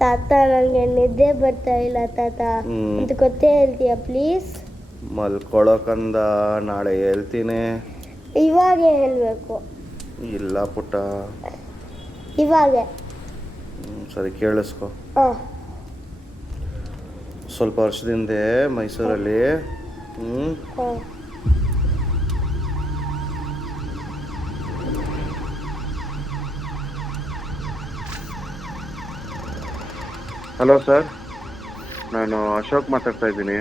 ತಾತ ನನಗೆ ನಿದ್ದೆ ಬರ್ತಾ ಇಲ್ಲ ತಾತ ಅಂತ ಗೊತ್ತೇ ಹೇಳ್ತೀಯಾ ಪ್ಲೀಸ್? ಮಲ್ಕೊಳಕಂದ, ನಾಳೆ ಹೇಳ್ತೀನಿ. ಇವಾಗ ಹೇಳಬೇಕು. ಇಲ್ಲ ಪುಟ್ಟ. ಇವಾಗ ಸರಿ ಕೇಳಿಸ್ಕೊ. ಸ್ವಲ್ಪ ವರ್ಷದಿಂದ ಮೈಸೂರಲ್ಲಿ ಹಲೋ ಸರ್, ನಾನು ಅಶೋಕ್ ಮಾತಾಡ್ತಾ ಇದ್ದೀನಿ.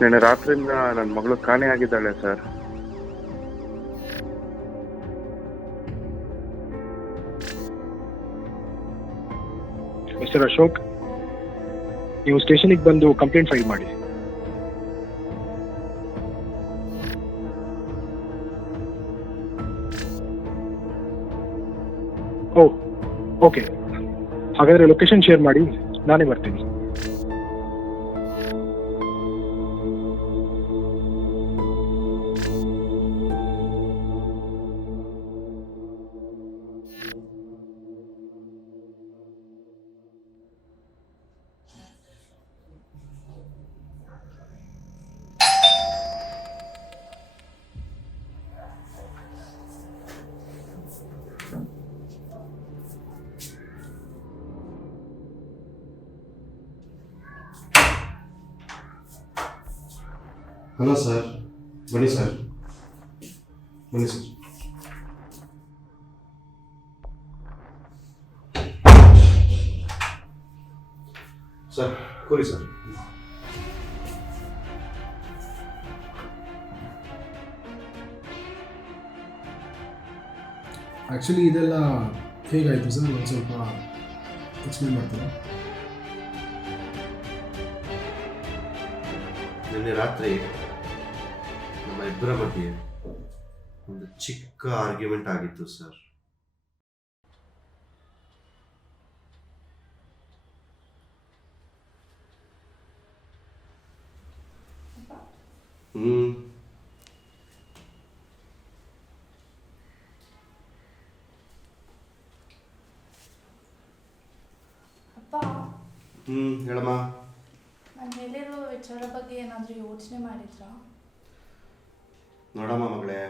ನಿನ್ನೆ ರಾತ್ರಿಯಿಂದ ನನ್ನ ಮಗಳು ಕಾಣೆಯಾಗಿದ್ದಾಳೆ ಸರ್. ಮಿಸ್ಟರ್ ಅಶೋಕ್, ನೀವು ಸ್ಟೇಷನಿಗೆ ಬಂದು ಕಂಪ್ಲೇಂಟ್ ಫೈಲ್ ಮಾಡಿ. ಓಕೆ, ಹಾಗಾದರೆ ಲೊಕೇಶನ್ ಶೇರ್ ಮಾಡಿ, ನಾನೇ ಬರ್ತೀನಿ. ಹಲೋ ಸರ್, ಬನ್ನಿ ಸರ್, ಬನ್ನಿ ಸರ್. ಸರ್ ಕೂರಿ ಸರ್. ಆ್ಯಕ್ಚುಲಿ ಇದೆಲ್ಲ ಹೇಗಾಯಿತು ಸರ್, ಒಂದು ಸ್ವಲ್ಪ ಎಕ್ಸ್ಪ್ಲೇನ್ ಮಾಡ್ತೀರಾ? ನಿನ್ನೆ ರಾತ್ರಿ ನಮ್ಮ ಇಬ್ಬರ ಮಧ್ಯೆ ಒಂದು ಚಿಕ್ಕ ಆರ್ಗ್ಯುಮೆಂಟ್ ಆಗಿತ್ತು ಸರ್. ಹೇಳಮ್ಮ. ನಾನು ಹೇಳಿರೋ ವಿಚಾರ ಬಗ್ಗೆ ಏನಾದರೂ ಯೋಚನೆ ಮಾಡಿದ್ರಾ? ನೋಡಮ್ಮ ಮಗಳೇ,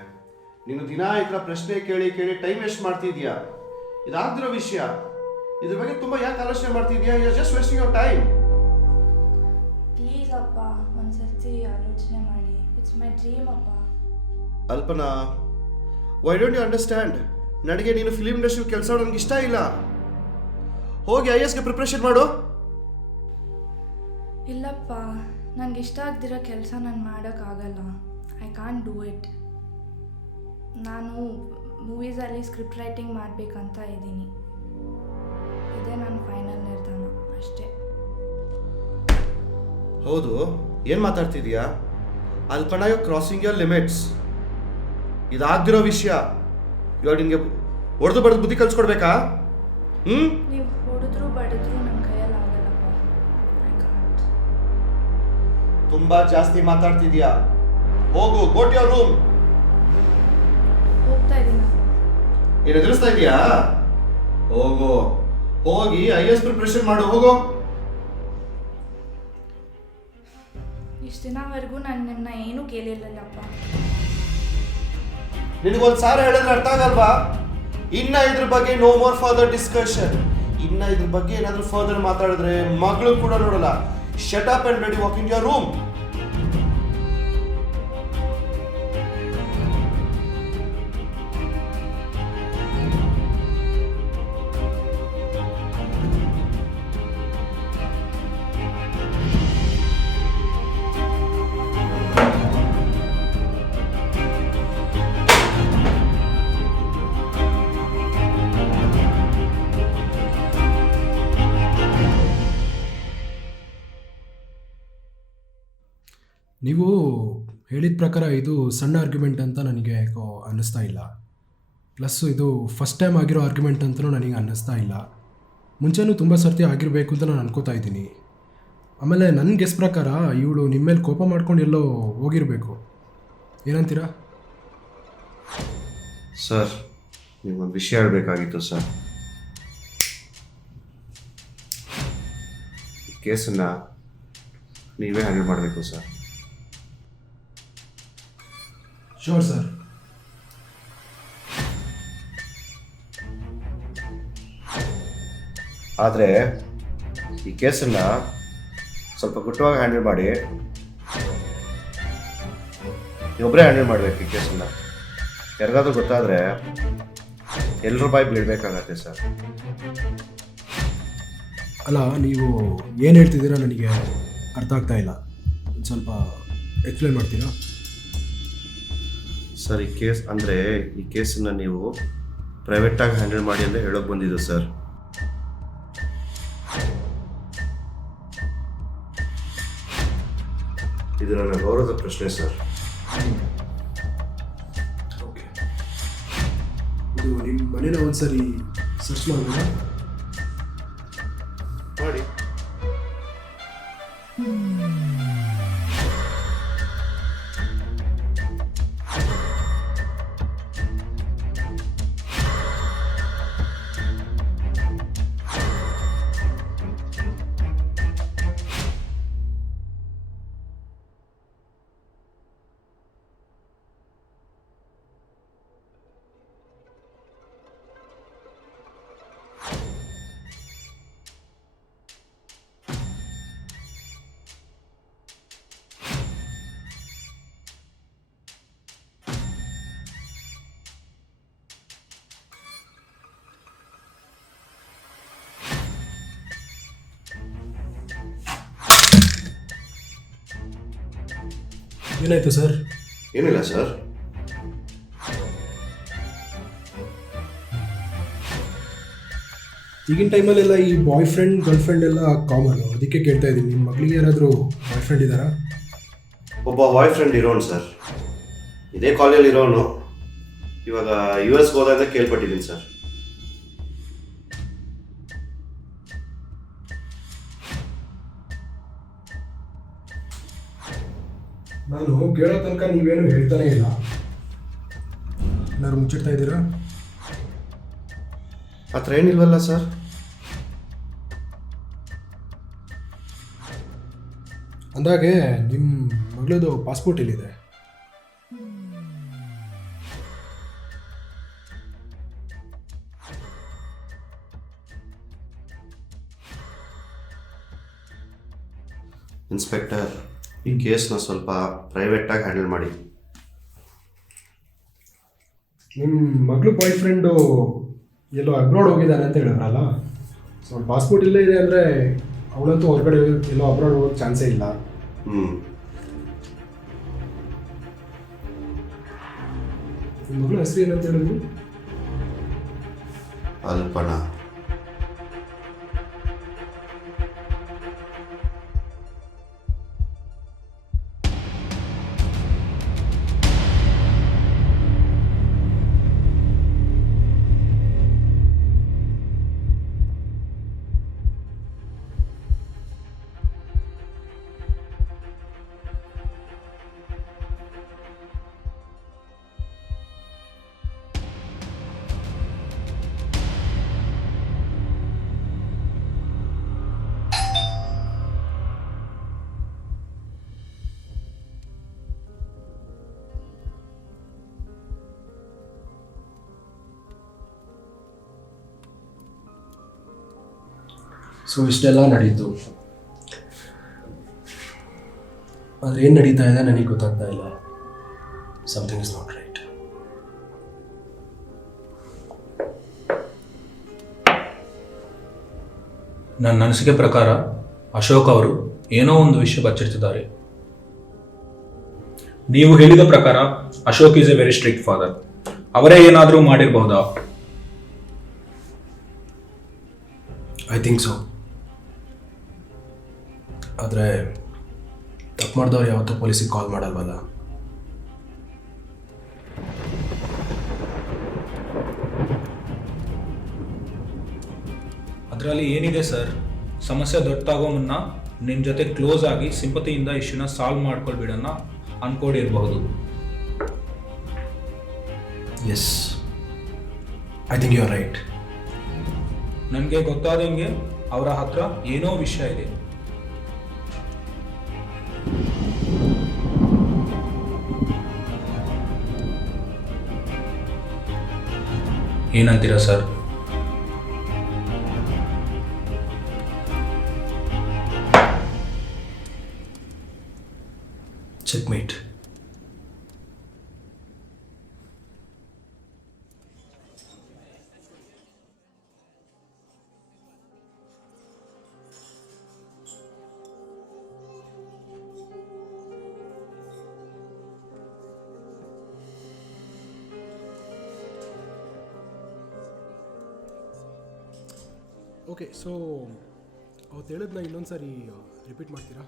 ನೀನು ದಿನ ಈ ಥರ ಪ್ರಶ್ನೆ ಕೇಳಿ ಕೇಳಿ ಟೈಮ್ ವೇಸ್ಟ್ ಮಾಡ್ತಿದ್ಯಾ. ಇದಾಗ್ದಿರೋ ವಿಷಯ, ಇದ್ರ ಬಗ್ಗೆ ತುಂಬ ಯಾಕೆ ಆಲೋಚನೆ ಮಾಡ್ತಿದ್ಯಾ? You are just wasting your time. Please ಅಪ್ಪ, ಒಂದ್ಸರ್ತಿ ಆಲೋಚನೆ ಮಾಡಿ. ಇಟ್ಸ್ ಮೈ ಡ್ರೀಮ್ ಅಪ್ಪ. Alpana, why don't you understand? ನನಗೆ ನೀನು ಫಿಲಿಮ್ ಇಂಡಸ್ಟ್ರಿ ಕೆಲಸ ನನಗೆ ಇಷ್ಟ ಇಲ್ಲ. ಹೋಗಿ IASಗೆ ಪ್ರಿಪ್ರೇಷನ್ ಮಾಡು. ಇಲ್ಲಪ್ಪ, ನನಗೆ ಇಷ್ಟ ಆಗ್ದಿರೋ ಕೆಲಸ ನಾನು ಮಾಡೋಕ್ಕಾಗಲ್ಲ. I can't do it. ನಾನು ಮೂವೀಸಲ್ಲಿ ಸ್ಕ್ರಿಪ್ಟ್ ರೈಟಿಂಗ್ ಮಾಡಬೇಕಂತ ಇದ್ದೀನಿ. ಇದೇ ನನ್ನ ಫೈನಲ್ ನಿರ್ಧಾರ ಅಷ್ಟೇ. ಹೌದು, ಏನು ಮಾತಾಡ್ತಿದ್ಯಾ? ಅಲ್ಪನಾ, ಯು ಕ್ರಾಸಿಂಗ್ ಯುವರ್ ಲಿಮಿಟ್ಸ್. ಇದಾಗ್ದಿರೋ ವಿಷಯ ಇವಾಗ ನಿನಗೆ ಹೊಡೆದು ಬಡ್ದು ಬುದ್ಧಿ ಕಲ್ಸ್ಕೊಡ್ಬೇಕಾ? ನೀವು ಹೊಡೆದ್ರು ಬಡಿದ್ರು ನನ್ನ ಕೈಯಲ್ಲಿ ಆಗಲ್ಲಪ್ಪ. I can't. ತುಂಬಾ ಜಾಸ್ತಿ ಮಾತಾಡ್ತಿದ್ಯಾ. ಹೋಗು, ಗೋ ಟು ಯುವರ್ ರೂಮ್. ಹೋಗ್ತಾ ಇದ್ದೀನಪ್ಪ. ಏನು ಎದುರಿಸ್ತಾ ಇದೀಯಾ? ಹೋಗು, ಹೋಗಿ IAS ಪ್ರಿಪ್ರೇಷನ್ ಮಾಡು. ಹೋಗು. ಇಷ್ಟು ದಿನವರೆಗೂ ನಾನು ನಿಮ್ಮನ್ನ ಏನೂ ಕೇಳಿರಲಿಲ್ಲಪ್ಪ. ನಿನಗೊಂದು ಸಾರ ಹೇಳಿದ್ರೆ ಅರ್ಥ ಆಗಲ್ವಾ? ಇನ್ನ ಇದ್ರ ಬಗ್ಗೆ ನೋ ಮೋರ್ ಫರ್ದರ್ ಡಿಸ್ಕಷನ್. ಇನ್ನ ಇದ್ರ ಬಗ್ಗೆ ಏನಾದರೂ ಫರ್ದರ್ ಮಾತಾಡಿದ್ರೆ ಮಗಳು ಕೂಡ ನೋಡಲ್ಲ. Shut up and ready, walk in your room. ನೀವು ಹೇಳಿದ ಪ್ರಕಾರ ಇದು ಸಣ್ಣ ಆರ್ಗ್ಯುಮೆಂಟ್ ಅಂತ ನನಗೆ ಯಾಕೋ ಅನ್ನಿಸ್ತಾ ಇಲ್ಲ. ಪ್ಲಸ್ ಇದು ಫಸ್ಟ್ ಟೈಮ್ ಆಗಿರೋ ಆರ್ಗ್ಯುಮೆಂಟ್ ಅಂತಲೂ ನನಗೆ ಅನ್ನಿಸ್ತಾ ಇಲ್ಲ. ಮುಂಚೆನೂ ತುಂಬ ಸರ್ತಿ ಆಗಿರಬೇಕು ಅಂತ ನಾನು ಅನ್ಕೋತಾ ಇದ್ದೀನಿ. ಆಮೇಲೆ ನನ್ನ ಗೆಸ್ ಪ್ರಕಾರ ಇವಳು ನಿಮ್ಮ ಮೇಲೆ ಕೋಪ ಮಾಡ್ಕೊಂಡು ಎಲ್ಲೋ ಹೋಗಿರಬೇಕು. ಏನಂತೀರಾ? ಸರ್, ನಿಮಗೊಂದು ವಿಷಯ ಹೇಳಬೇಕಾಗಿತ್ತು ಸರ್. ಕೇಸನ್ನು ನೀವೇ ಹ್ಯಾಂಡಲ್ ಮಾಡಬೇಕು ಸರ್. Sure sir. ಆದರೆ ಈ ಕೇಸನ್ನು ಸ್ವಲ್ಪ ಗುಟ್ಟವಾಗಿ ಹ್ಯಾಂಡಲ್ ಮಾಡಿ, ನೀವೊಬ್ಬರೇ ಹ್ಯಾಂಡಲ್ ಮಾಡಬೇಕು ಈ ಕೇಸನ್ನು. ಯಾರಿಗಾದ್ರೂ ಗೊತ್ತಾದರೆ ಎಲ್ಲರ ಬಾಯಿ ಬೀಳಬೇಕಾಗತ್ತೆ ಸರ್. ಅಲ್ಲ, ನೀವು ಏನು ಹೇಳ್ತಿದ್ದೀರಾ ನನಗೆ ಅರ್ಥ ಆಗ್ತಾ ಇಲ್ಲ. ಒಂದು ಸ್ವಲ್ಪ ಎಕ್ಸ್ಪ್ಲೇನ್ ಮಾಡ್ತೀರಾ? ಸರ್, ಈ ಕೇಸನ್ನು ನೀವು ಪ್ರೈವೇಟಾಗಿ ಹ್ಯಾಂಡಲ್ ಮಾಡಿ ಅಂತ ಹೇಳೋಕೆ ಬಂದಿದ್ದು ಸರ್. ಇದು ನನ್ನ ಗೌರವದ ಪ್ರಶ್ನೆ ಸರ್. ಓಕೆ, ಇದು ನಿಮ್ಮ ಮನೇನ ಒಂದ್ಸರಿ ಸರ್ಚ್ ಮಾಡ್ಬೋದಾ? ಮಾಡಿ. ಏನಾಯಿತು ಸರ್? ಏನಿಲ್ಲ ಸರ್. ಈಗಿನ ಟೈಮಲ್ಲೆಲ್ಲ ಈ ಬಾಯ್ ಫ್ರೆಂಡ್ ಗರ್ಲ್ ಫ್ರೆಂಡ್ ಎಲ್ಲ ಕಾಮನು, ಅದಕ್ಕೆ ಕೇಳ್ತಾ ಇದ್ದೀನಿ. ನಿಮ್ಮ ಮಗಳಿಗೆ ಯಾರಾದರೂ ಬಾಯ್ ಫ್ರೆಂಡ್ ಇದ್ದಾರಾ? ಒಬ್ಬ ಬಾಯ್ ಫ್ರೆಂಡ್ ಇರೋನು ಸರ್, ಇದೇ ಕಾಲೇಜಲ್ಲಿ ಇರೋನು. ಇವಾಗ US ಹೋದಾಗ ಕೇಳ್ಪಟ್ಟಿದ್ದೀನಿ ಸರ್. ನಾನು ಕೇಳೋ ತನಕ ನೀವೇನು ಹೇಳ್ತಾನೆ ಇಲ್ಲ. ಏನಾದ್ರು ಮುಚ್ಚಿಡ್ತಾ ಇದ್ದೀರಾ? ಆ ಥರ ಏನಿಲ್ವಲ್ಲ ಸರ್. ಅಂದಾಗೆ ನಿಮ್ಮ ಮಗಳದು ಪಾಸ್ಪೋರ್ಟ್ ಎಲ್ಲಿದೆ? ಇನ್ಸ್ಪೆಕ್ಟರ್, ಈ ಕೇಸ್ನ ಸ್ವಲ್ಪ ಪ್ರೈವೇಟಾಗಿ ಹ್ಯಾಂಡಲ್ ಮಾಡಿ. ನಿಮ್ಮ ಮಗಳು ಬಾಯ್ ಫ್ರೆಂಡು ಎಲ್ಲೋ ಅಬ್ರಾಡ್ ಹೋಗಿದ್ದಾನೆ ಅಂತ ಹೇಳಿದ್ರಲ್ಲ, ಸೊ ಪಾಸ್ಪೋರ್ಟ್ ಇಲ್ಲೇ ಇದೆ ಅಂದರೆ ಅವಳಂತೂ ಹೊರಗಡೆ ಎಲ್ಲೋ ಅಬ್ರಾಡ್ ಹೋಗೋಕ್ಕೆ ಚಾನ್ಸೇ ಇಲ್ಲ. ನಿಮ್ಮ ಮಗಳ ಹೆಸರು ಏನಂತ ಹೇಳಿದ್ರು? ಅಲ್ಪನಾ. ಸೊ ಇಷ್ಟೆಲ್ಲ ನಡೀತು, ಆದರೆ ಏನು ನಡೀತಾ ಇದೆ ನನಗೆ ಗೊತ್ತಾಗ್ತಾ ಇಲ್ಲ. Something is not right. ನನ್ನ ಅನಿಸಿಕೆ ಪ್ರಕಾರ ಅಶೋಕ್ ಅವರು ಏನೋ ಒಂದು ವಿಷಯ ಬಚ್ಚಿಡ್ತಿದ್ದಾರೆ. ನೀವು ಹೇಳಿದ ಪ್ರಕಾರ Ashok is A very strict father. ಅವರೇ ಏನಾದರೂ ಮಾಡಿರಬಹುದಾ? I think so. ಆದರೆ ತಪ್ಪು ಮಾಡಿದವ್ರು ಯಾವತ್ತೂ ಪೊಲೀಸಿಗೆ ಕಾಲ್ ಮಾಡಲ್ವಲ್ಲ. ಅದರಲ್ಲಿ ಏನಿದೆ ಸರ್, ಸಮಸ್ಯೆ ದೊಡ್ಡದಾಗೋ ಮುನ್ನ ನಿಮ್ಮ ಜೊತೆ ಕ್ಲೋಸ್ ಆಗಿ ಸಿಂಪತಿಯಿಂದ ಇಶ್ಯೂನ ಸಾಲ್ವ್ ಮಾಡ್ಕೊಳ್ಬಿಡೋಣ ಅನ್ಕೊಂಡಿರಬಹುದು. Yes, I think you are right. ನನಗೆ ಗೊತ್ತಾದಂಗೆ ಅವರ ಹತ್ರ ಏನೋ ವಿಷಯ ಇದೆ. ಏನಂತೀರಾ ಸರ್? ಚೆಕ್ಮೇಟ್. ಓಕೆ, ಸೊ ಅವತ್ತು ಹೇಳಿದ್ನ ಇನ್ನೊಂದು ಸಾರಿ ರಿಪೀಟ್ ಮಾಡ್ತೀರಾ?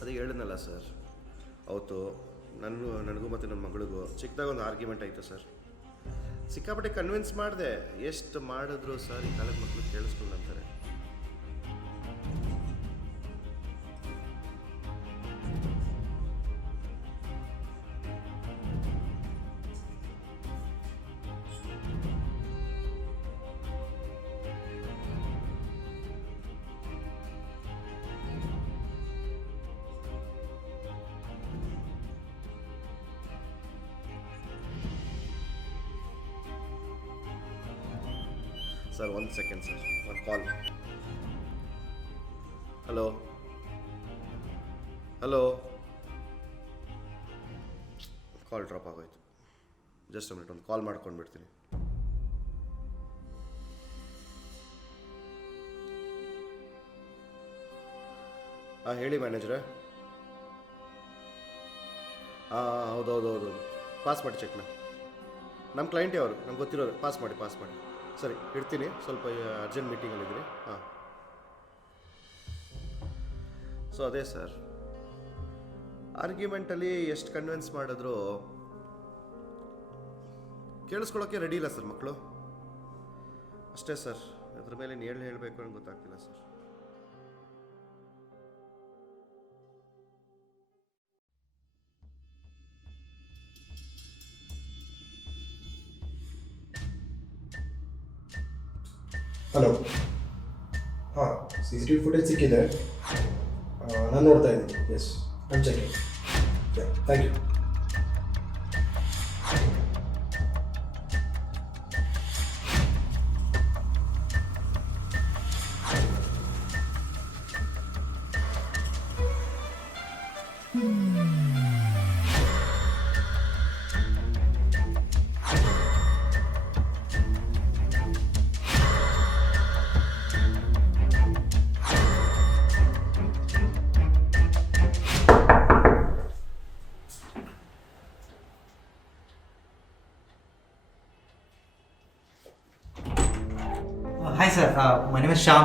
ಅದೇ ಹೇಳಿದ್ನಲ್ಲ ಸರ್, ಅವತ್ತು ನನಗೂ ಮತ್ತು ನನ್ನ ಮಗಳಿಗೂ ಚಿಕ್ಕದಾಗ ಒಂದು ಆರ್ಗ್ಯುಮೆಂಟ್ ಆಯಿತು ಸರ್. ಸಿಕ್ಕಾಪಟ್ಟೆ ಕನ್ವಿನ್ಸ್ ಮಾಡಿದೆ. ಎಷ್ಟು ಮಾಡಿದ್ರು ಸರ್ ಈ ಕಾಲದ ಮಕ್ಕಳು ಕೇಳಿಸ್ಕೊಳ್ಳಂತಾರೆ. ಸರ್, 1 ಸೆಕೆಂಡ್ ಸರ್, ಒಂದು ಕಾಲ್. ಹಲೋ, ಕಾಲ್ ಡ್ರಾಪ್ ಆಗೋಯ್ತು. ಜಸ್ಟ್ ಮಿನಿಟ್, ಒಂದು ಕಾಲ್ ಮಾಡ್ಕೊಂಡು ಬಿಡ್ತೀನಿ. ಹೇಳಿ ಮ್ಯಾನೇಜ್ರೆ. ಹೌದು, ಪಾಸ್ ಮಾಡಿ ಚೆಕ್ನ. ನಮ್ಮ ಕ್ಲೈಂಟೇ ಅವರು, ನಮ್ಗೆ ಗೊತ್ತಿರೋರು. ಪಾಸ್ ಮಾಡಿ. ಸರಿ, ಇಡ್ತೀನಿ. ಸ್ವಲ್ಪ ಅರ್ಜೆಂಟ್ ಮೀಟಿಂಗಲ್ಲಿದ್ದೀನಿ. ಸೊ ಅದೇ ಸರ್, ಆರ್ಗ್ಯುಮೆಂಟಲ್ಲಿ ಎಷ್ಟು ಕನ್ವಿನ್ಸ್ ಮಾಡಿದ್ರು ಕೇಳಿಸ್ಕೊಳ್ಳೋಕ್ಕೆ ರೆಡಿ ಇಲ್ಲ ಸರ್ ಮಕ್ಕಳು. ಅಷ್ಟೇ ಸರ್, ಅದ್ರ ಮೇಲೆ ಏನು ಹೇಳಬೇಕು ಅಂತ ಗೊತ್ತಾಗ್ತಿಲ್ಲ ಸರ್. ಹಲೋ. ಹಾಂ, CCTV ಫುಟೇಜ್ ಸಿಕ್ಕಿದೆ. ನಾನು ನೋಡ್ತಾ ಇದ್ದೀನಿ. ಎಸ್, ನಾನು check. Thank you. Hi sir, my name is Shyam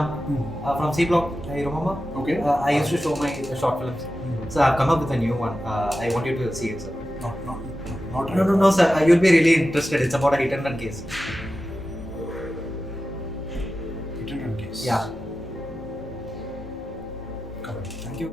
from C Block. You remember? Okay. I used to show my short films. So I've come up with a new one. I want you to see it, sir. No, sir. You'll be really interested. It's about a hit and run case. Hit and run case. Yeah. Come on. Thank you.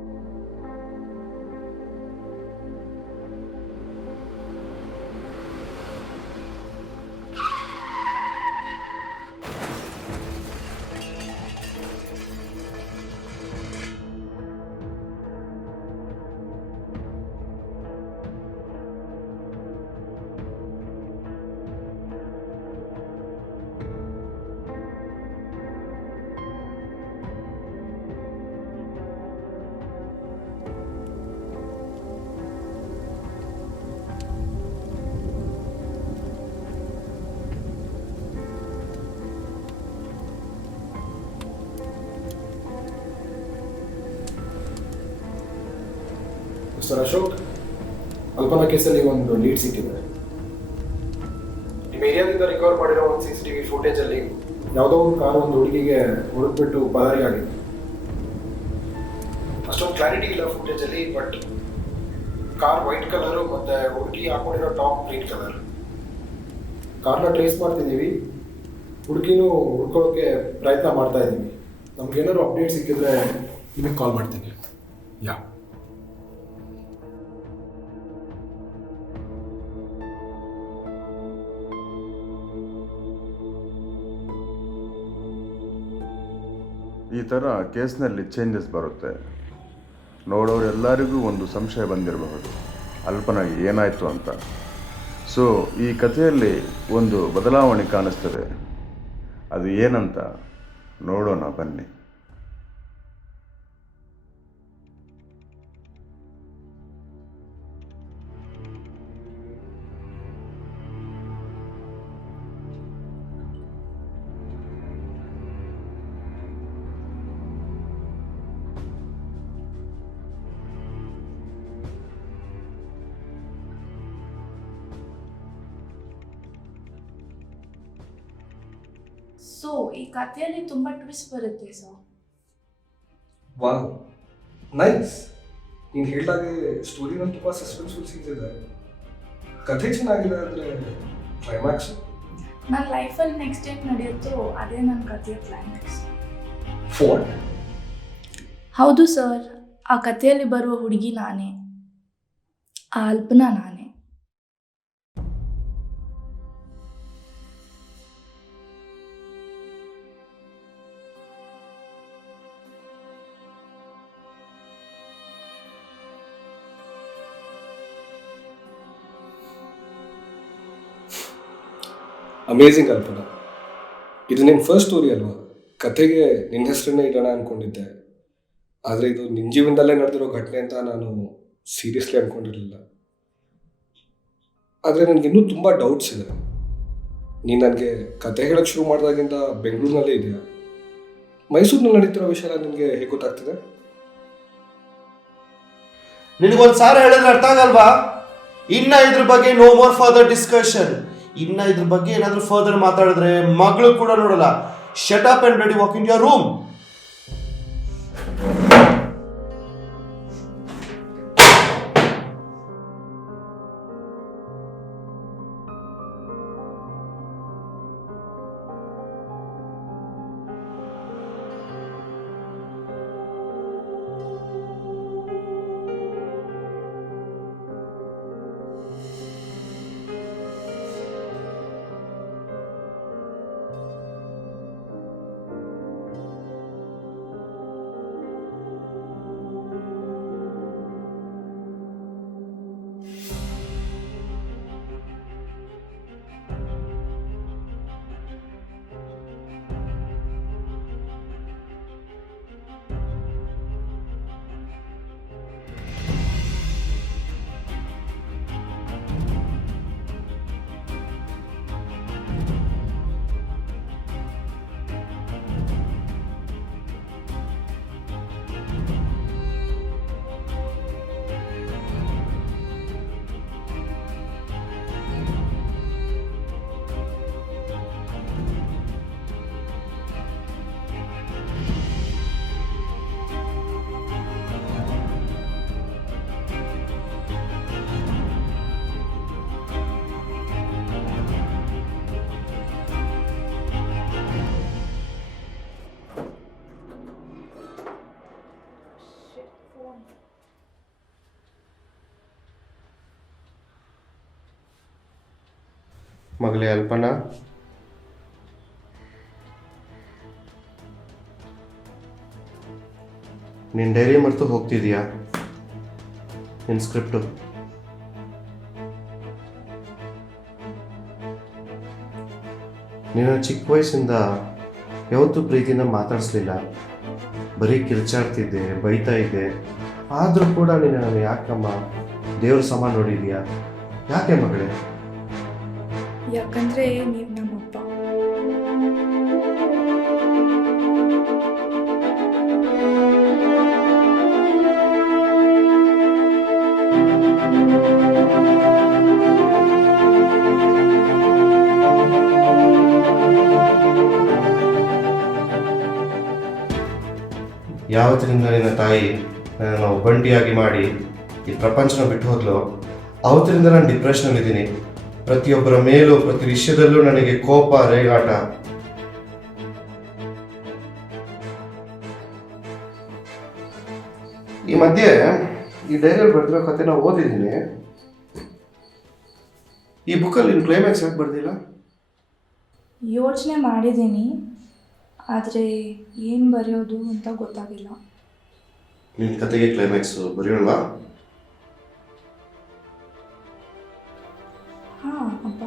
Mister Ashok, Alpana ಕೇಸಲ್ಲಿ ಒಂದು lead ಸಿಕ್ಕಿದೆ. ನಿಮ್ಮ ಏರಿಯಾದಿಂದ recover ಮಾಡಿರೋ ಒಂದು CCTV ಫುಟೇಜಲ್ಲಿ ಯಾವುದೋ ಒಂದು car ಒಂದು ಹುಡುಗಿಗೆ ಹೊಡೆದ್ಬಿಟ್ಟು ಪರಾರಿ ಆಗಿದೆ. ಅಷ್ಟೊಂದು ಕ್ಲಾರಿಟಿ ಇಲ್ಲ ಫುಟೇಜಲ್ಲಿ, ಬಟ್ ಕಾರ್ ವೈಟ್ ಕಲರು ಮತ್ತು ಹುಡುಗಿ ಹಾಕೊಂಡಿರೋ ಟಾಪ್ ಗ್ರೀನ್ ಕಲರ್. ಕಾರ್ನ ಟ್ರೇಸ್ ಮಾಡ್ತಿದ್ದೀವಿ, ಹುಡುಗಿನೂ ಹುಡ್ಕೊಳ್ಳೋಕ್ಕೆ ಪ್ರಯತ್ನ ಮಾಡ್ತಾ ಇದ್ದೀವಿ. ನಮ್ಗೇನಾದ್ರು ಅಪ್ಡೇಟ್ ಸಿಕ್ಕಿದ್ರೆ ನಿಮಗೆ ಕಾಲ್ ಮಾಡ್ತೀನಿ. ಯಾ. ಈ ಥರ ಕೇಸ್ನಲ್ಲಿ ಚೇಂಜಸ್ ಬರುತ್ತೆ. ನೋಡೋರೆಲ್ಲರಿಗೂ ಒಂದು ಸಂಶಯ ಬಂದಿರಬಹುದು, ಅಲ್ಪನಾಗಿ ಏನಾಯಿತು ಅಂತ. ಸೊ ಈ ಕಥೆಯಲ್ಲಿ ಒಂದು ಬದಲಾವಣೆ ಕಾಣಿಸ್ತದೆ. ಅದು ಏನಂತ ನೋಡೋಣ ಬನ್ನಿ. ಸೊ ಈ ಕಥೆಯಲ್ಲಿ ತುಂಬ ಟ್ವಿಸ್ಟ್ ಬರುತ್ತೆ ಸರ್. Wow, nice. ನೀನು ಹೇಳಿದಾಗೆ ಸ್ಟೋರಿನಲ್ಲಿ ತುಂಬ ಸಸ್ಪೆನ್ಸ್ಫುಲ್ ಸೀನ್ಸ್ ಇದೆ. ಕಥೆ ಚೆನ್ನಾಗಿದೆ ಅಂದರೆ ಕ್ಲೈಮ್ಯಾಕ್ಸ್ ನನ್ನ ಲೈಫಲ್ಲಿ ನೆಕ್ಸ್ಟ್ ಏನು ನಡೆಯುತ್ತೋ ಅದೇ ನನ್ನ ಕಥೆಯ ಕ್ಲೈಮ್ಯಾಕ್ಸ್. ಫೋರ್ಟ್. ಹೌದು ಸರ್, ಆ ಕಥೆಯಲ್ಲಿ ಬರುವ ಹುಡುಗಿ ನಾನೇ, ಆ ಅಲ್ಪನಾ ನಾನೇ. ಅಮೇಝಿಂಗ್ ಅಲ್ಪನಾ. ಇದು ನಿನ್ನ ಫಸ್ಟ್ ಸ್ಟೋರಿ ಅಲ್ವಾ? ಕಥೆಗೆ ನಿನ್ನ ಹೆಸರನ್ನೇ ಇಡೋಣ ಅಂದ್ಕೊಂಡಿದ್ದೆ, ಆದರೆ ಇದು ನಿನ್ನ ಜೀವನದಲ್ಲೇ ನಡೆದಿರೋ ಘಟನೆ ಅಂತ ನಾನು ಸೀರಿಯಸ್ಲಿ ಅಂದ್ಕೊಂಡಿರಲಿಲ್ಲ. ಆದರೆ ನನಗಿನ್ನೂ ತುಂಬ ಡೌಟ್ಸ್ ಇದೆ. ನೀನು ನನಗೆ ಕತೆ ಹೇಳೋಕ್ಕೆ ಶುರು ಮಾಡಿದಾಗಿಂದ ಬೆಂಗಳೂರಿನಲ್ಲೇ ಇದೆಯಾ? ಮೈಸೂರಿನಲ್ಲಿ ನಡೀತಿರೋ ವಿಷಯ ನಿನಗೆ ಹೇಗೆ ಗೊತ್ತಾಗ್ತಿದೆ? ನಿನಗೊಂದು ಸಾರ ಹೇಳಿದ್ರೆ ಅರ್ಥ ಆಗಲ್ವಾ? ಇನ್ನ ಇದ್ರ ಬಗ್ಗೆ ನೋ ಮೋರ್ ಫರ್ದರ್ ಡಿಸ್ಕಷನ್. ಇನ್ನ ಇದ್ರ ಬಗ್ಗೆ ಏನಾದರೂ ಫರ್ದರ್ ಮಾತಾಡಿದ್ರೆ ಮಗಳು ಕೂಡ ನೋಡಲ್ಲ. Shut up and ready walk in your room. ಮಗಳೇ ಅಲ್ಪನಾ, ನಿನ್ನ ಡೈರಿ ಮರೆತು ಹೋಗ್ತಿದೀಯಾ? ನಿನ್ನ ಸ್ಕ್ರಿಪ್ಟು ನೀನು ಚಿಕ್ಕ ವಯಸ್ಸಿಂದ ಯಾವತ್ತೂ ಪ್ರೀತಿಯಿಂದ ಮಾತಾಡಿಸ್ಲಿಲ್ಲ. ಬರೀ ಕಿರ್ಚಾಡ್ತಿದ್ದೆ, ಬೈತಾ ಇದ್ದೆ. ಆದರೂ ಕೂಡ ನೀನು ನಾನು ಯಾಕಮ್ಮ ದೇವ್ರ ಸಮ ನೋಡಿದೀಯಾ? ಯಾಕೆ ಮಗಳೇ? ಯಾಕಂದರೆ ನೀವು ನಮ್ಮಪ್ಪ. ಯಾವತ್ತಿನಿಂದ ನಿನ್ನ ತಾಯಿ ನನ್ನನ್ನು ಒಬ್ಬಂಟಿಯಾಗಿ ಮಾಡಿ ಈ ಪ್ರಪಂಚನ ಬಿಟ್ಟು ಹೋದ್ಲು, ಅವತ್ತಿನಿಂದ ನಾನು ಡಿಪ್ರೆಷನಲ್ಲಿದ್ದೀನಿ. ಪ್ರತಿಯೊಬ್ಬರ ಮೇಲೂ ಪ್ರತಿ ವಿಷಯದಲ್ಲೂ ನನಗೆ ಕೋಪ, ರೇಗಾಟ. ಈ ಮಧ್ಯೆ ಈ ಡೈರಿಯಲ್ಲಿ ಬರ್ತಿರೋ ಕಥೆನ ಓದಿದ್ದೀನಿ. ಈ ಬುಕ್ಕಲ್ಲಿ ಇನ್ನು ಕ್ಲೈಮ್ಯಾಕ್ಸ್ ಯಾಕೆ ಬರ್ದಿಲ್ಲ? ಯೋಚನೆ ಮಾಡಿದ್ದೀನಿ, ಆದರೆ ಏನು ಬರೆಯೋದು ಅಂತ ಗೊತ್ತಾಗಿಲ್ಲ. ನಿನ್ನ ಕತೆಗೆ ಕ್ಲೈಮ್ಯಾಕ್ಸು ಬರೆಯೋಣವಾ? ಹಾಂ ಅಪ್ಪ.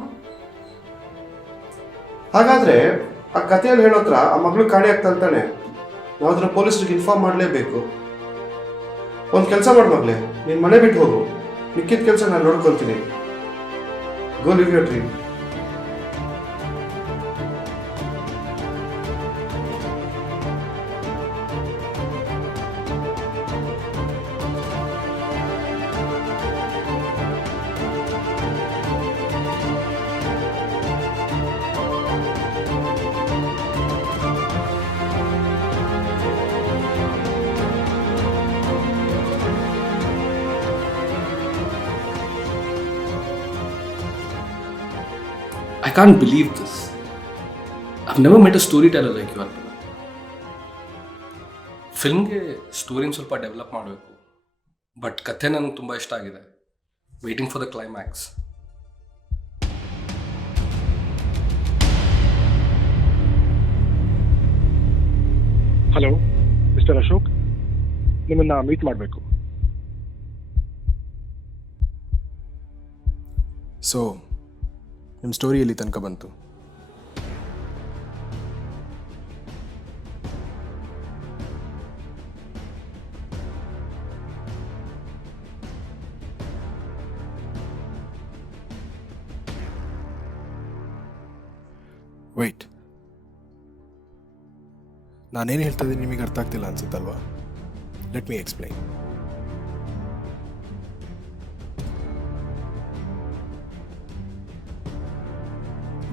ಹಾಗಾದರೆ ಆ ಕಥೆಯಲ್ಲಿ ಹೇಳೋತ್ರ ಆ ಮಗಳು ಕಾಣೆ ಆಗ್ತಾನೆ. ನಾವು ಅದನ್ನ ಪೊಲೀಸ್ರಿಗೆ ಇನ್ಫಾರ್ಮ್ ಮಾಡಲೇಬೇಕು. ಒಂದು ಕೆಲಸ ಮಾಡು ಮಗಳೇ, ನೀನು ಮನೆ ಬಿಟ್ಟು ಹೋಗು, ಮಿಕ್ಕಿದ ಕೆಲಸ ನಾನು ನೋಡ್ಕೊತೀನಿ. Go live your dream. I can't believe this. I've never met a storyteller like you, Alpana. ಫಿಲ್ಮ್ಗೆ ಸ್ಟೋರಿನ ಸ್ವಲ್ಪ ಡೆವಲಪ್ ಮಾಡಬೇಕು, ಬಟ್ ಕಥೆ ನನಗೆ ತುಂಬ ಇಷ್ಟ ಆಗಿದೆ. Waiting for the climax. Hello mister Ashok, ನಿಮ್ಮನ್ನು ಮೀಟ್ ಮಾಡಬೇಕು. ಸೊ ನಿಮ್ಮ ಸ್ಟೋರಿ ಎಲ್ಲಿ ತನಕ ಬಂತು? ವೆಯ್ಟ್, ನಾನೇನು ಹೇಳ್ತಾ ಇದ್ದೀನಿ ನಿಮಗೆ ಅರ್ಥ ಆಗ್ತಿಲ್ಲ ಅನ್ಸುತ್ತಲ್ವಾ? Let me explain.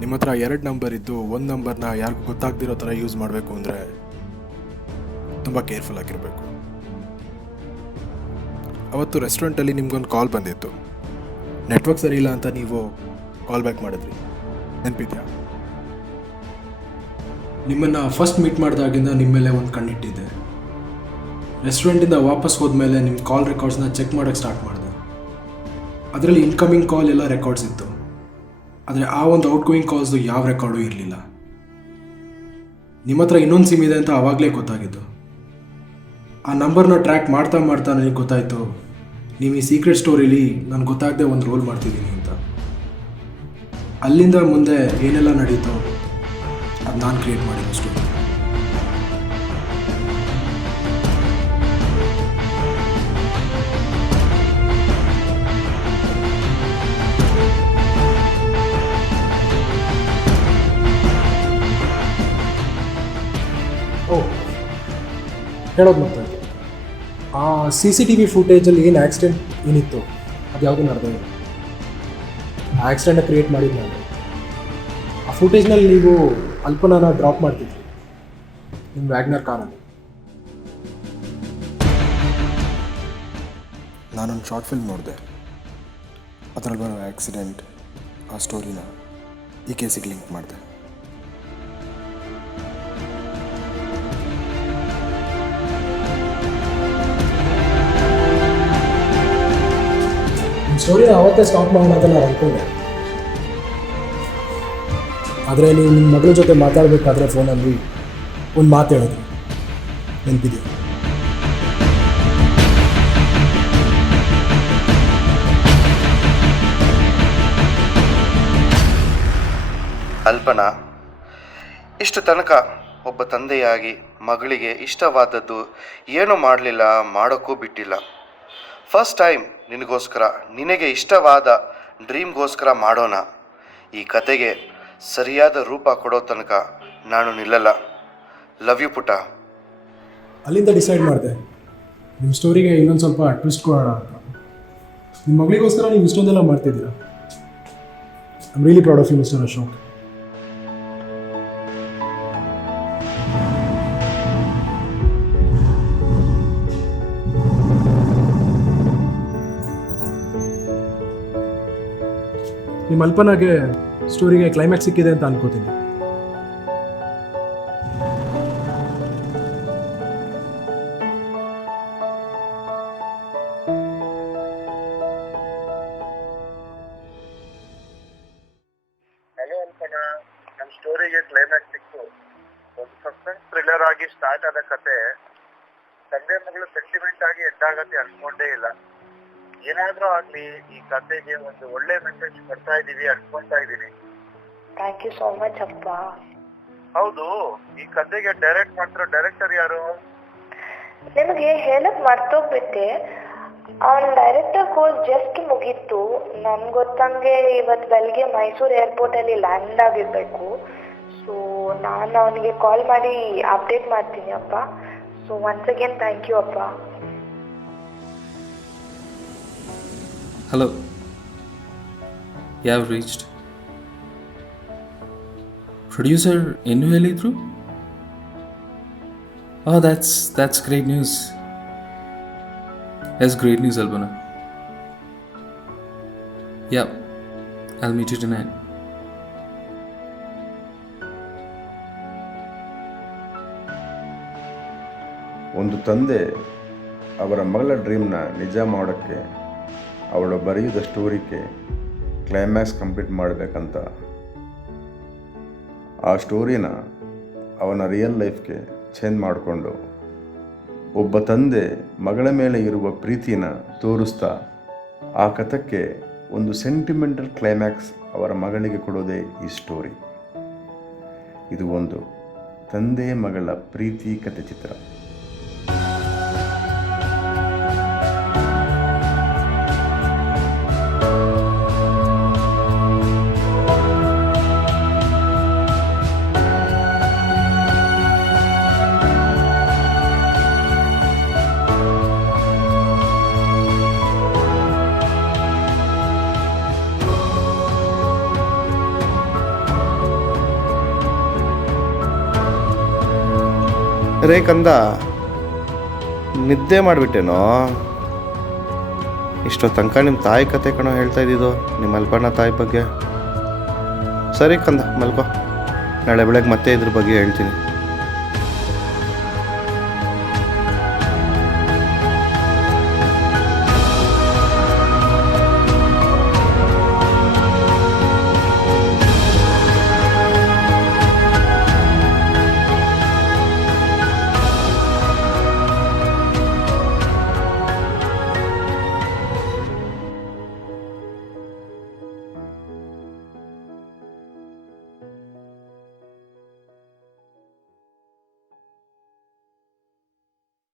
ನಿಮ್ಮ ಹತ್ರ 2 ನಂಬರ್ ಇದ್ದು 1 ನಂಬರ್ನ ಯಾರಿಗೂ ಗೊತ್ತಾಗ್ದಿರೋ ಥರ ಯೂಸ್ ಮಾಡಬೇಕು ಅಂದರೆ ತುಂಬ ಕೇರ್ಫುಲ್ ಆಗಿರಬೇಕು. ಅವತ್ತು ರೆಸ್ಟೋರೆಂಟಲ್ಲಿ ನಿಮ್ಗೊಂದು ಕಾಲ್ ಬಂದಿತ್ತು. ನೆಟ್ವರ್ಕ್ ಸರಿ ಇಲ್ಲ ಅಂತ ನೀವು ಕಾಲ್ ಬ್ಯಾಕ್ ಮಾಡಿದ್ರಿ, ನೆನಪಿದ್ಯಾ? ನಿಮ್ಮನ್ನು ಫಸ್ಟ್ ಮೀಟ್ ಮಾಡಿದಾಗಿಂದ ನಿಮ್ಮ ಮೇಲೆ ಒಂದು ಕಣ್ಣಿಟ್ಟಿದ್ದೆ. ರೆಸ್ಟೋರೆಂಟಿಂದ ವಾಪಸ್ ಹೋದ್ಮೇಲೆ ನಿಮ್ಮ ಕಾಲ್ ರೆಕಾರ್ಡ್ಸ್ನ ಚೆಕ್ ಮಾಡೋಕ್ಕೆ ಸ್ಟಾರ್ಟ್ ಮಾಡಿದೆ. ಅದರಲ್ಲಿ ಇನ್ಕಮಿಂಗ್ ಕಾಲ್ ಎಲ್ಲ ರೆಕಾರ್ಡ್ಸ್ ಇತ್ತು, ಆದರೆ ಆ ಒಂದು ಔಟ್ಗೋಯಿಂಗ್ ಕಾಲ್ಸ್ದು ಯಾವ ರೆಕಾರ್ಡು ಇರಲಿಲ್ಲ. ನಿಮ್ಮ ಹತ್ರ ಇನ್ನೊಂದು ಸಿಮ್ ಇದೆ ಅಂತ ಆವಾಗಲೇ ಗೊತ್ತಾಗಿದ್ದು. ಆ ನಂಬರ್ನ ಟ್ರ್ಯಾಕ್ ಮಾಡ್ತಾ ಮಾಡ್ತಾ ನನಗೆ ಗೊತ್ತಾಯಿತು ನೀವು ಈ ಸೀಕ್ರೆಟ್ ಸ್ಟೋರಿಲಿ ನಾನು ಗೊತ್ತಾಗದೆ ಒಂದು ರೋಲ್ ಮಾಡ್ತಿದ್ದೀನಿ ಅಂತ. ಅಲ್ಲಿಂದ ಮುಂದೆ ಏನೆಲ್ಲ ನಡೀತೋ ಅದು ನಾನು ಕ್ರಿಯೇಟ್ ಮಾಡಿರೋ ಸ್ಟೋರಿ. ಹೇಳೋದು ಮತ್ತೆ ಆ CCTV ಫುಟೇಜಲ್ಲಿ ಏನು ಆಕ್ಸಿಡೆಂಟ್ ಏನಿತ್ತು ಅದು ಯಾವುದೂ ನಡೆದೇ ಇಲ್ಲ. ಆ ಆಕ್ಸಿಡೆಂಟ್ನ ಕ್ರಿಯೇಟ್ ಮಾಡಿದ್ದು ನಾನು. ಆ ಫುಟೇಜ್ನಲ್ಲಿ ನೀವು ಅಲ್ಪನಾನ ಡ್ರಾಪ್ ಮಾಡ್ತಿದ್ರಿ ನಿಮ್ಮ ವ್ಯಾಗ್ನರ್ ಕಾರಲ್ಲಿ. ನಾನೊಂದು ಶಾರ್ಟ್ ಫಿಲ್ಮ್ ನೋಡಿದೆ, ಅದರಲ್ಲಿ ಬರೋ ಆಕ್ಸಿಡೆಂಟ್ ಆ ಸ್ಟೋರಿನ ಈ ಕೇಸಿಗೆ ಲಿಂಕ್ ಮಾಡಿದೆ. ಸ್ಟೋರಿನ ಅವತ್ತೇ ಸ್ಟಾಪ್ ಮಾಡೋಣ ಅಂತ ನಾನು ಅಂದ್ಕೊಂಡೆ. ಆದರೆ ನೀವು ನಿಮ್ಮ ಮಗಳ ಜೊತೆ ಮಾತಾಡಬೇಕಾದ್ರೆ ಫೋನಲ್ಲಿ ಒಂದು ಮಾತು ಹೇಳಿದ್ರಿ, ನೆನಪಿದೆ? ಅಲ್ಪನಾ, ಇಷ್ಟು ತನಕ ಒಬ್ಬ ತಂದೆಯಾಗಿ ಮಗಳಿಗೆ ಇಷ್ಟವಾದದ್ದು ಏನೂ ಮಾಡಲಿಲ್ಲ, ಮಾಡೋಕ್ಕೂ ಬಿಟ್ಟಿಲ್ಲ. ಫಸ್ಟ್ ಟೈಮ್ ನಿನಗೋಸ್ಕರ, ನಿನಗೆ ಇಷ್ಟವಾದ ಡ್ರೀಮ್ಗೋಸ್ಕರ ಮಾಡೋಣ. ಈ ಕತೆಗೆ ಸರಿಯಾದ ರೂಪ ಕೊಡೋ ತನಕ ನಾನು ನಿಲ್ಲಲ್ಲ. ಲವ್ ಯು ಪುಟ. ಅಲ್ಲಿಂದ ಡಿಸೈಡ್ ಮಾಡಿದೆ ನಿಮ್ಮ ಸ್ಟೋರಿಗೆ ಇನ್ನೊಂದು ಸ್ವಲ್ಪ ಟ್ವಿಸ್ಟ್ ಕೊಡೋಣ ಅಂತ. ನಿಮ್ಮ ಮಗಳಿಗೋಸ್ಕರ ನೀವು ಇಷ್ಟೊಂದೆಲ್ಲ ಮಾಡ್ತಿದ್ದೀರಾ. I am really proud of you mister Ashok. ನಿಮ್ಮ ಅಲ್ಪನಾಗೆ ಸ್ಟೋರಿಗೆ ಕ್ಲೈಮ್ಯಾಕ್ಸ್ ಸಿಕ್ಕಿದೆ ಅಂತ ಅನ್ಕೋತೀನಿ. ಹಲೋ ಅಲ್ಪನಾ, ನಮ್ಮ ಸ್ಟೋರಿಗೆ ಕ್ಲೈಮ್ಯಾಕ್ಸ್ ಸಿಕ್ತು. ಒಂದು ಸಸ್ಪೆನ್ಸ್ ಥ್ರಿಲ್ಲರ್ ಆಗಿ ಸ್ಟಾರ್ಟ್ ಆದ ಕತೆ ತಂದೆ ಮಗಳು ಸೆಂಟಿಮೆಂಟ್ ಆಗಿ ಎಂದಾಗತ್ತೆ ಅನ್ಕೊಂಡೇ ಇಲ್ಲ. ಏನಾದ್ರೂ ಆಗ್ಲಿ ಈ ಕತೆಗೆ ಒಂದು ಒಳ್ಳೆ ಮೆಸೇಜ್ ಕೊಡ್ತಾ ಇದೀವಿ ಅನ್ಕೊಂತಾ ಇದೀನಿ. ಥ್ಯಾಂಕ್ ಯು ಸೋ ಮಚ್ ಅಪ್ಪ. ಹೌದು, ಈ ಕತೆಗೆ ಡೈರೆಕ್ಟ್ ಮಾಡ್ತಿರೋ ಡೈರೆಕ್ಟರ್ ಯಾರು? ನಿಮಗೆ ಹೇಳಕ್ ಮರ್ತೋಗ್ಬಿಟ್ಟೆ, ಅವ್ನ ಡೈರೆಕ್ಟರ್ ಕೋರ್ಸ್ ಜಸ್ಟ್ ಮುಗೀತು. ನನ್ಗೆ ಗೊತ್ತಂಗೆ ಇವತ್ತು ಬೆಳಗ್ಗೆ ಮೈಸೂರು ಏರ್ಪೋರ್ಟಲ್ಲಿ ಲ್ಯಾಂಡ್ ಆಗಿರ್ಬೇಕು. ಸೊ ನಾನು ಅವನಿಗೆ ಕಾಲ್ ಮಾಡಿ ಅಪ್ಡೇಟ್ ಮಾಡ್ತೀನಿ ಅಪ್ಪ. So once again thank you ಅಪ್ಪ. Hello. You have reached. Producer Inueli through? Oh, that's great news. That's great news, Albana. Yeah, I'll meet you tonight. ಒಂದು ತಂದೆ ಅವರ ಮಗಳ ಡ್ರೀಮ್ನ ನಿಜ ಮಾಡೋಕ್ಕೆ ಅವಳು ಬರೆಯುವ ಸ್ಟೋರಿಗೆ ಕ್ಲೈಮ್ಯಾಕ್ಸ್ ಕಂಪ್ಲೀಟ್ ಮಾಡಬೇಕಂತ ಆ ಸ್ಟೋರಿನ ಅವನ ರಿಯಲ್ ಲೈಫ್ಗೆ ಚೇಂಜ್ ಮಾಡಿಕೊಂಡು ಒಬ್ಬ ತಂದೆ ಮಗಳ ಮೇಲೆ ಇರುವ ಪ್ರೀತಿನ ತೋರಿಸ್ತಾ ಆ ಕಥಕ್ಕೆ ಒಂದು ಸೆಂಟಿಮೆಂಟಲ್ ಕ್ಲೈಮ್ಯಾಕ್ಸ್ ಅವರ ಮಗಳಿಗೆ ಕೊಡೋದೇ ಈ ಸ್ಟೋರಿ. ಇದು ಒಂದು ತಂದೆ ಮಗಳ ಪ್ರೀತಿ ಕಥೆ ಚಿತ್ರ. ರೇ ಕಂದ, ನಿದ್ದೆ ಮಾಡಿಬಿಟ್ಟೇನೋ? ಇಷ್ಟೋ ತನಕ ನಿಮ್ಮ ತಾಯಿ ಕತೆ ಕಣೋ ಹೇಳ್ತಾ ಇದ್ದಿದ್ದು, ನಿಮ್ಮ ಅಲ್ಪಣ್ಣ ತಾಯಿ ಬಗ್ಗೆ. ಸರಿ ಕಂದ, ಮಲ್ಕೋ. ನಾಳೆ ಬೆಳಗ್ಗೆ ಮತ್ತೆ ಇದ್ರ ಬಗ್ಗೆ ಹೇಳ್ತೀನಿ.